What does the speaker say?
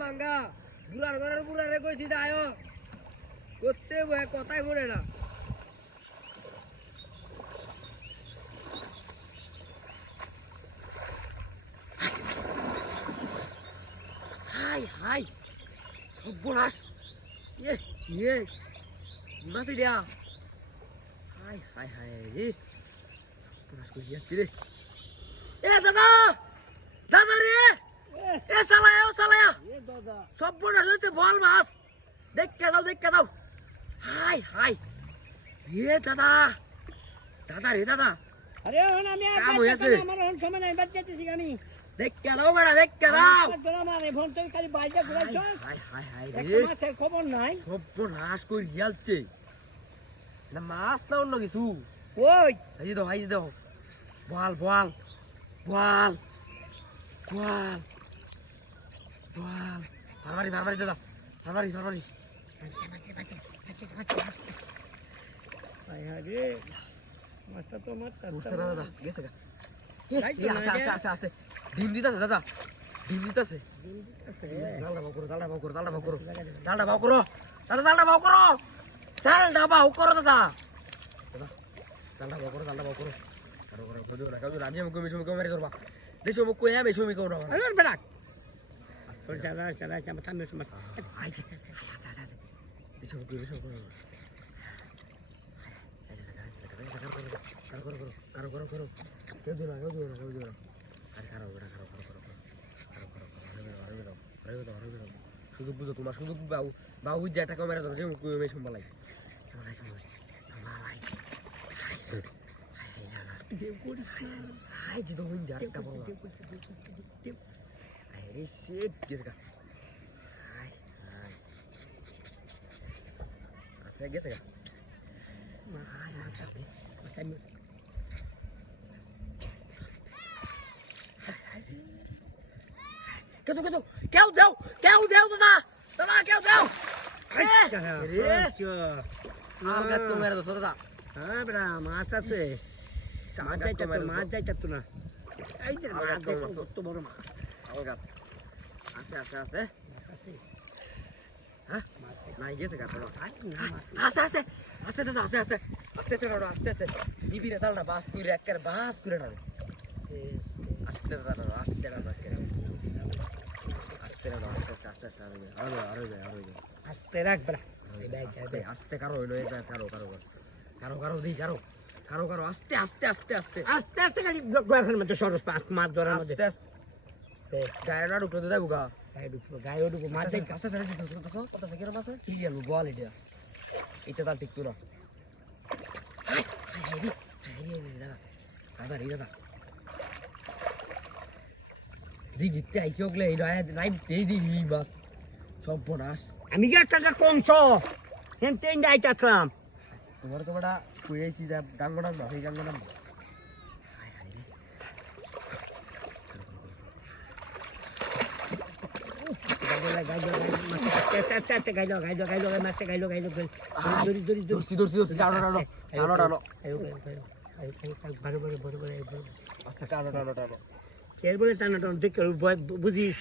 ভাঙ্গা বুড়ার ঘরের বুড়ারে কইছি যায় করতে বয়ে কথাই বলে না হাই হাই সর্বনাশ ইয়ে ইয়ে মাছ দিয়া হাই হাই হাই রে সর্বনাশ করে যাচ্ছি রে এ দাদা দাদা রে এ সালায়া ও সালায়া এ দাদা সর্বনাশ হইছে বল মাছ দেখকে দাও হাই হাই এ দাদা দাদা রে দাদা আরে হন আমি কাম হইছে আমার হন সময় নাই বাদ যেতেছি আমি দেখকে দাও বেড়া দেখকে দাও তোরা মানে ফোন তুই খালি বাইজা ঘুরাইছ হাই হাই হাই এক রে মাসের খবর নাই সর্বনাশ করে যাচ্ছে না মাছ না অন্য কিছু ওই হাই দাও বল বল বল বল বল ফারবারি দাদা ফারবারি আয় রে মাছটা তো মাছটা বুঝছে না দাদা গেছে গা আস্তে ডিম দিতেছে দাদা ডিম দিতেছে জালটা বাউ করো দাদা জালটা বাউ করো দাদা জালটা বাউ করো দাদা জালটা বাউ করো কারো আমি মুখ মেরে ধরবা দেশো মুখ কই আমি সুমি করো আরে বেটা তোর চালা সামনে সময় আইছে দেশো মুখ করো কেউ দিও না আরে খারাপ সুযোগ বুঝো তোমার সুযোগ বাবু যে টাকা মেরে ধরো যে মেয়ে সম্ভালাই হাই দিদি হইন যা একটা বড় আরে শিট গেছে গা হাই আছে গেছে গা কেউ দাও দাদা কেউ দাও আলগা তো মেরে দাও দাদা হ্যাঁ বেটা মাছ আছে মাছ যাইতা তো না এই যে মাছ কত বড় মাছ আলগা আছে হ্যাঁ নাই গেছে গা আছে দাদা আছে নিবিরে চালটা বাস করে একের বাস করে না আস্তে আস্তে রাখ বেটা আস্তে কারো হইলো এটা কারো দিই কারো আস্তে খালি গয়াখানের মধ্যে সরস মাছ ধরার মধ্যে আস্তে গায়ে না ঢুকলো তো যাবো গা গায়ে ঢুকবো মাছ যাই আস্তে কত কিরম আছে সিরিয়াল বল এটা তার ঠিক তো না দাদা দিগিতে আইছে ওগলে নাই তেই দিবি বাস সর্বনাশ আমি গেছটা কমছ হেনতে আইতাছলাম তোমার তো বেটা কইছি যে গাঙ্গনাম না এই গাঙ্গনাম বুঝিস